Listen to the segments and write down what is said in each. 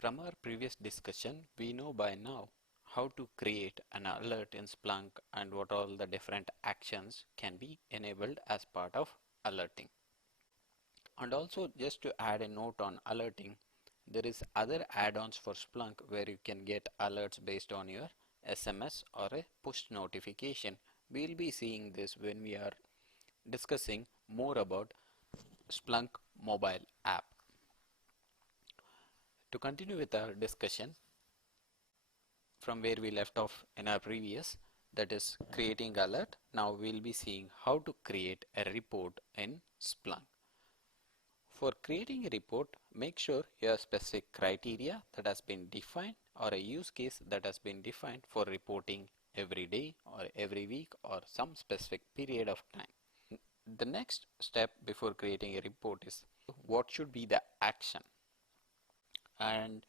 From our previous discussion, we know by now how to create an alert in Splunk and what all the different actions can be enabled as part of alerting. And also, just to add a note on alerting, there is other add-ons for Splunk where you can get alerts based on your SMS or a push notification. We'll be seeing this when we are discussing more about Splunk mobile app. To continue with our discussion from where we left off in our previous, that is creating alert, now we'll be seeing how to create a report in Splunk. For creating a report, make sure you have specific criteria that has been defined or a use case that has been defined for reporting every day or every week or some specific period of time. The next step before creating a report is what should be the action, and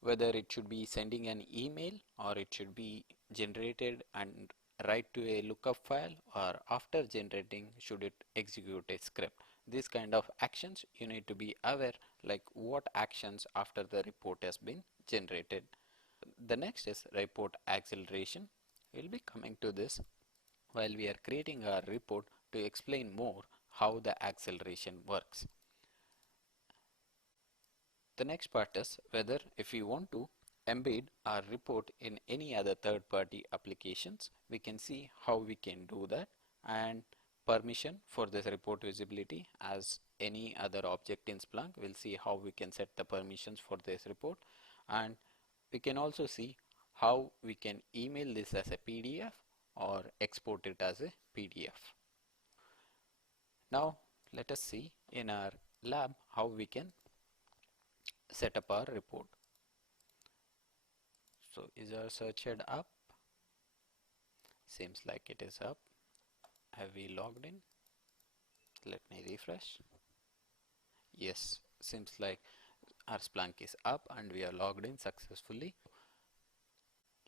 whether it should be sending an email or it should be generated and write to a lookup file, or after generating should it execute a script. These kind of actions you need to be aware, like what actions after the report has been generated. The next is report acceleration. We'll be coming to this while we are creating our report to explain more how the acceleration works. The next part is whether if we want to embed our report in any other third-party applications, we can see how we can do that, and permission for this report visibility as any other object in Splunk. We'll see how we can set the permissions for this report, and we can also see how we can email this as a PDF or export it as a PDF. Now let us see in our lab how we can set up our report. So is our search head up? Seems like it is up. Have we logged in? Let me refresh. Yes, seems like our Splunk is up and we are logged in successfully.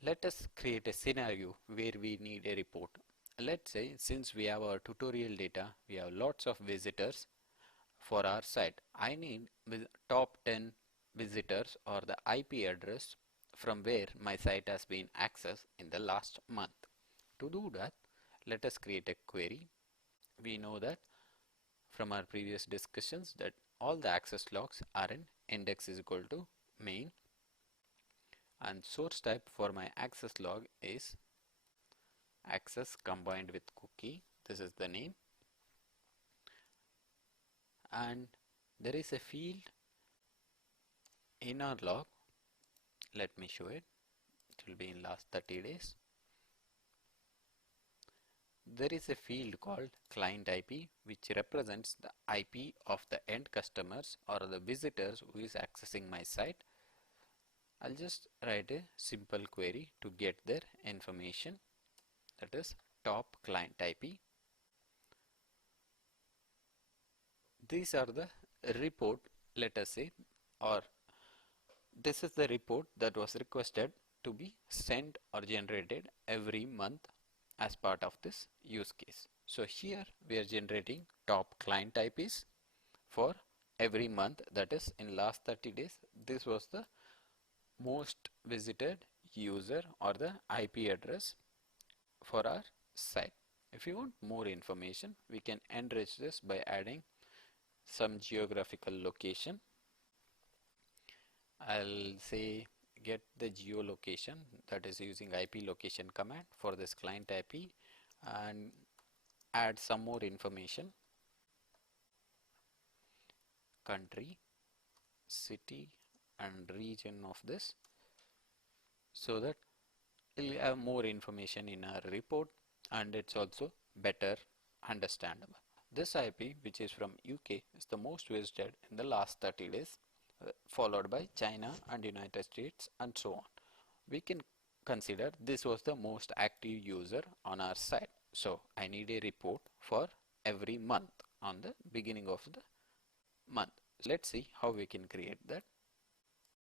Let us create a scenario where we need a report. Let's say since we have our tutorial data, we have lots of visitors for our site. I need top 10 visitors or the IP address from where my site has been accessed in the last month. To do that, let us create a query. We know that from our previous discussions that all the access logs are in index is equal to main, and source type for my access log is access combined with cookie. This is the name, and there is a field in our log. Let me show it. It will be in last 30 days. There is a field called client IP which represents the IP of the end customers or the visitors who is accessing my site. I'll just write a simple query to get their information, that is top client IP. These are the report, let us say, or this is the report that was requested to be sent or generated every month as part of this use case. So here we are generating top client IPs for every month, that is in last 30 days. This was the most visited user or the IP address for our site. If you want more information, we can enrich this by adding some geographical location. I'll say get the geolocation, that is using IP location command for this client IP, and add some more information: country, city and region of this, so that we'll have more information in our report and it's also better understandable. This IP, which is from UK, is the most visited in the last 30 days, followed by China and United States and so on. We can consider this was the most active user on our site. So I need a report for every month on the beginning of the month. Let's see how we can create that.